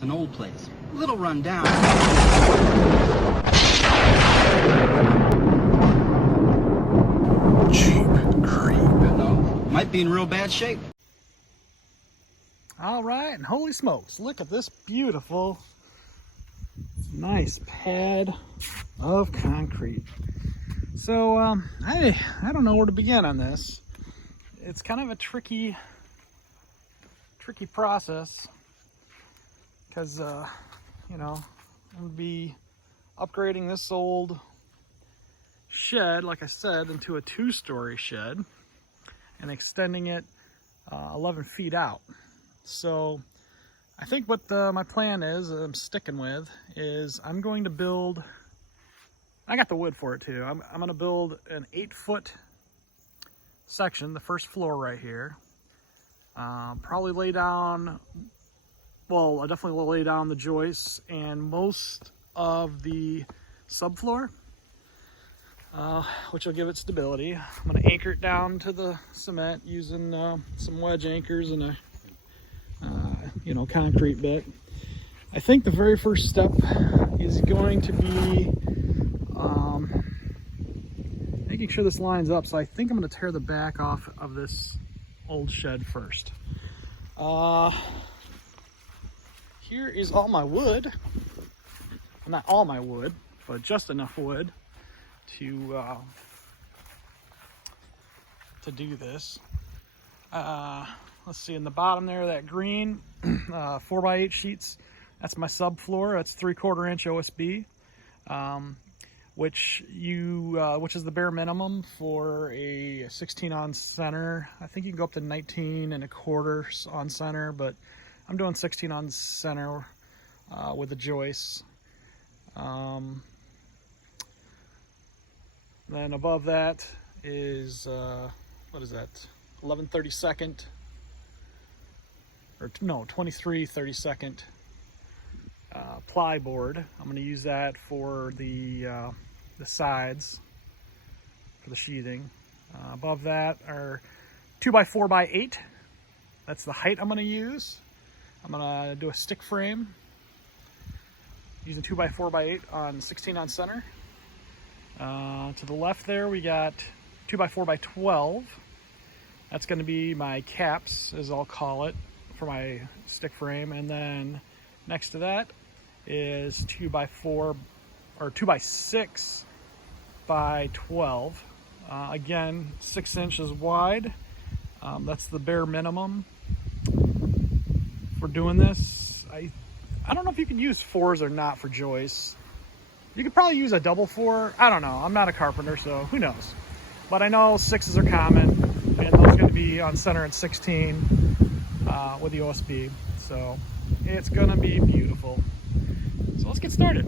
An old place, a little run down. Cheap creep. No, might be in real bad shape. All right, and holy smokes, look at this beautiful, nice pad of concrete. So I don't know where to begin on this. It's kind of a tricky process because you know, I'm gonna be upgrading this old shed, like I said, into a 2-story shed and extending it 11 feet out. So I think what my plan is, I'm sticking with, is I'm going to build, I got the wood for it too, I'm going to build an 8-foot section, the first floor right here. Probably lay down, well, I definitely will lay down the joists and most of the subfloor, which will give it stability. I'm going to anchor it down to the cement using some wedge anchors and a you know, concrete bit. I think the very first step is going to be making sure this lines up. So I think I'm going to tear the back off of this old shed first. Here is all my wood. Well, not all my wood, but just enough wood to do this. Let's see, in the bottom there, that green 4x8 sheets, that's my subfloor. That's 3/4 inch OSB, which is the bare minimum for a 16 on center. I think you can go up to 19 1/4 on center, but I'm doing 16 on center with the joists. Then above that is what is that? 11/32, or no, 23/32 ply board. I'm going to use that for the sides for the sheathing. Above that are 2x4x8. That's the height I'm going to use. I'm going to do a stick frame using 2x4x8 on 16 on center. To the left there we got 2x4x12. That's going to be my caps, as I'll call it, for my stick frame. And then next to that is 2x4 or 2x6x12. Again, 6 inches wide. That's the bare minimum for doing this. I don't know if you can use 4s or not for joists. You could probably use a double 4. I don't know. I'm not a carpenter, so who knows. But I know 6s are common, and those are going to be on center and 16 with the OSB. So it's going to be beautiful. So let's get started.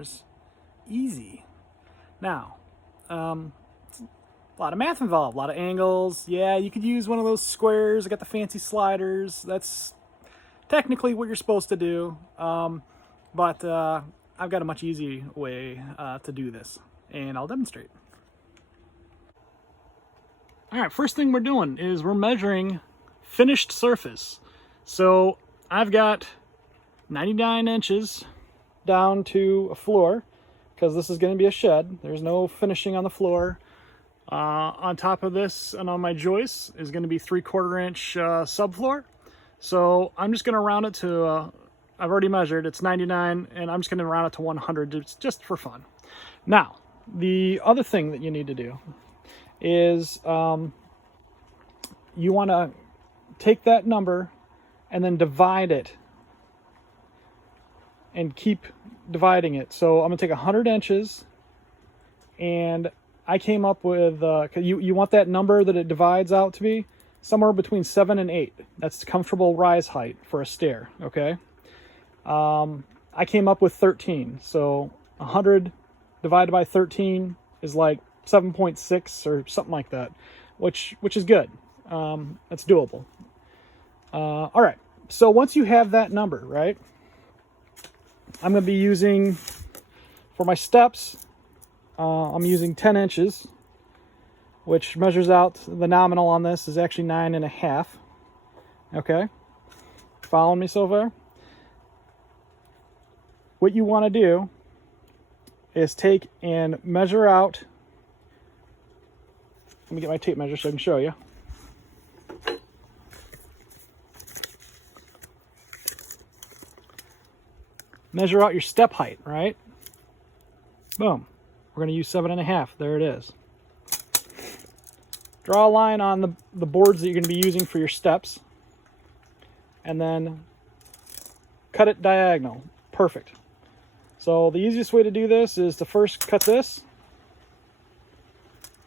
stringers. Easy. Now, a lot of math involved, a lot of angles. Yeah, you could use one of those squares. I got the fancy sliders. That's technically what you're supposed to do. But I've got a much easier way to do this, and I'll demonstrate. All right, first thing we're doing is we're measuring finished surface. So I've got 99 inches down to a floor, because this is going to be a shed. There's no finishing on the floor. On top of this and on my joists is going to be 3/4 inch subfloor. So I'm just going to round it to, I've already measured, it's 99, and I'm just going to round it to 100 just for fun. Now, the other thing that you need to do is you want to take that number and then divide it and keep dividing it. So I'm going to take 100 inches, and I came up with, you want that number that it divides out to be somewhere between 7 and 8. That's comfortable rise height for a stair, okay? I came up with 13. So 100 divided by 13 is like 7.6 or something like that, which is good. That's doable. All right. So once you have that number, right, I'm going to be using, for my steps, I'm using 10 inches, which measures out, the nominal on this is actually 9.5. Okay? Following me so far? What you want to do is take and measure out. Let me get my tape measure so I can show you. Measure out your step height, right? Boom. We're going to use 7.5. There it is. Draw a line on the boards that you're going to be using for your steps, and then cut it diagonal. Perfect. So the easiest way to do this is to first cut this,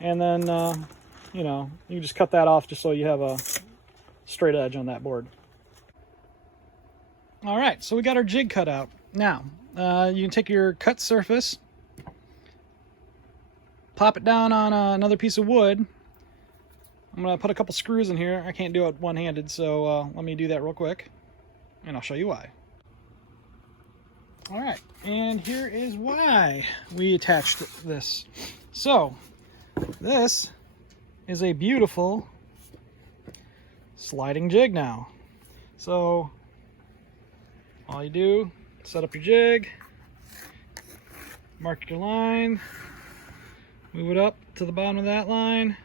and then, you just cut that off just so you have a straight edge on that board. All right, so we got our jig cut out. Now, you can take your cut surface, pop it down on another piece of wood. I'm going to put a couple screws in here. I can't do it one-handed, so let me do that real quick, and I'll show you why. All right, and here is why we attached this. So, this is a beautiful sliding jig now. So, all you do, set up your jig, mark your line, move it up to the bottom of that line,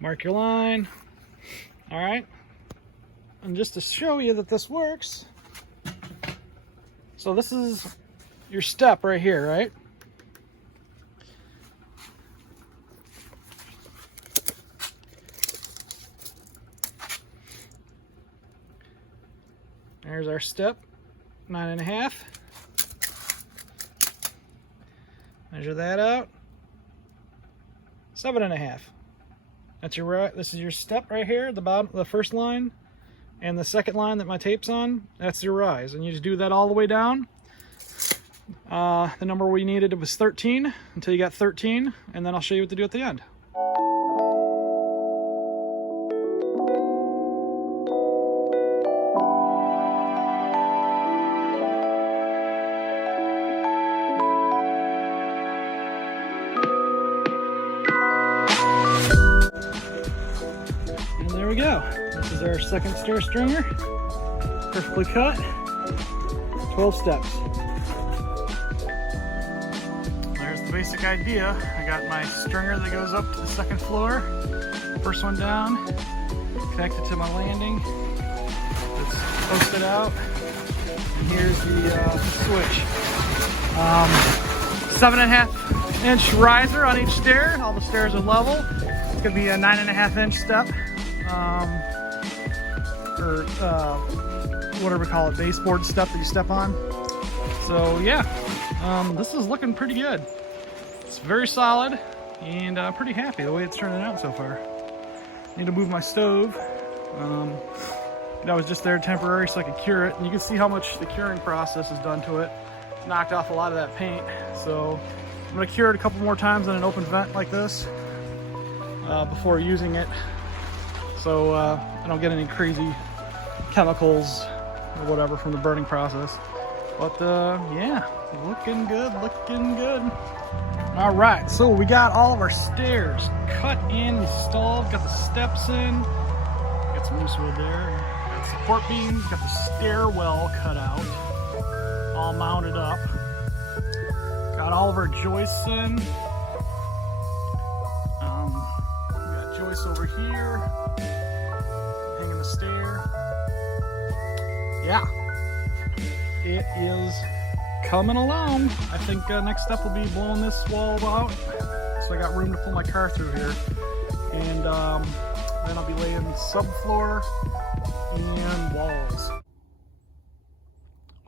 mark your line. All right, and just to show you that this works, so this is your step right here, right? There's our step, 9.5. Measure that out, 7.5. That's your, this is your step right here, the bottom, the first line, and the second line that my tape's on, that's your rise. And you just do that all the way down. The number we needed was 13 until you got 13, and then I'll show you what to do at the end. And there we go. This is our second stair stringer, perfectly cut, 12 steps. There's the basic idea. I got my stringer that goes up to the second floor, first one down, connected to my landing. It's posted out, and here's the switch. 7.5 inch riser on each stair. All the stairs are level. It's gonna be a 9.5 inch step. Or whatever we call it, baseboard step that you step on. So yeah, this is looking pretty good. It's very solid, and I'm pretty happy the way it's turning out so far. Need to move my stove. That was just there temporary so I could cure it, and you can see how much the curing process has done to it. knocked off a lot of that paint. So I'm gonna cure it a couple more times in an open vent like this before using it, so I don't get any crazy chemicals or whatever from the burning process. But yeah, looking good, looking good. All right, so we got all of our stairs cut and installed, got the steps in, got some loose wood there, got support beams, got the stairwell cut out, all mounted up. Got all of our joists in. We got joists over here, hanging the stair. Yeah, it is coming along. I think next step will be blowing this wall out, so I got room to pull my car through here. And then I'll be laying subfloor and walls.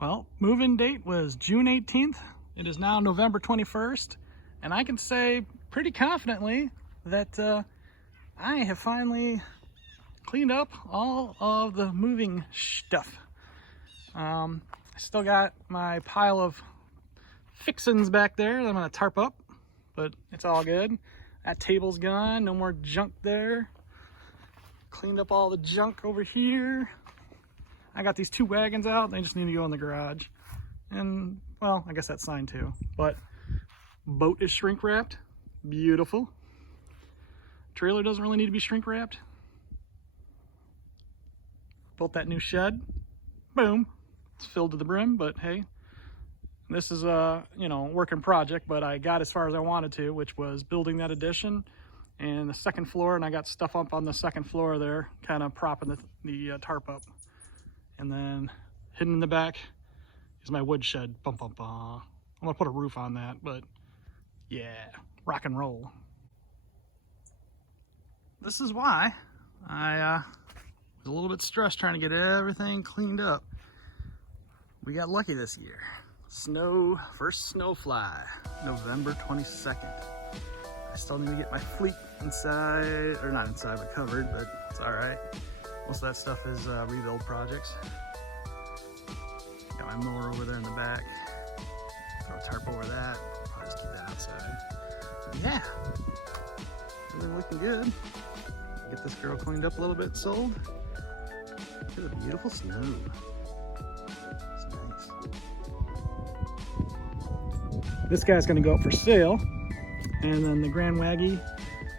Well, move-in date was June 18th. It is now November 21st, and I can say pretty confidently that I have finally cleaned up all of the moving stuff. I still got my pile of fixins back there that I'm gonna tarp up, but it's all good. That table's gone, no more junk there. Cleaned up all the junk over here. I got these 2 wagons out, they just need to go in the garage. And, well, I guess that's signed too. But boat is shrink wrapped, beautiful. Trailer doesn't really need to be shrink wrapped. Built that new shed, boom. It's filled to the brim, but hey, this is a, you know, working project, but I got as far as I wanted to, which was building that addition and the second floor, and I got stuff up on the second floor there, kind of propping the tarp up. And then hidden in the back is my wood shed. Bum, bum, bum. I'm gonna put a roof on that, but yeah, rock and roll. This is why I was a little bit stressed trying to get everything cleaned up. We got lucky this year. Snow, first snow fly, November 22nd. I still need to get my fleet inside, or not inside, but covered, but it's all right. Most of that stuff is rebuild projects. Got my mower over there in the back. Throw a tarp over that. Probably just keep that outside. But yeah, everything looking good. Get this girl cleaned up a little bit, sold. Look at the beautiful snow. It's nice. This guy's gonna go up for sale. And then the Grand Waggy,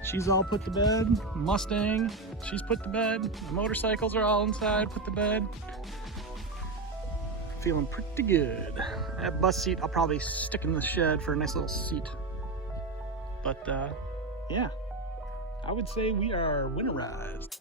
she's all put to bed. Mustang, she's put to bed. The motorcycles are all inside, put to bed. Feeling pretty good. That bus seat I'll probably stick in the shed for a nice little seat. But yeah, I would say we are winterized.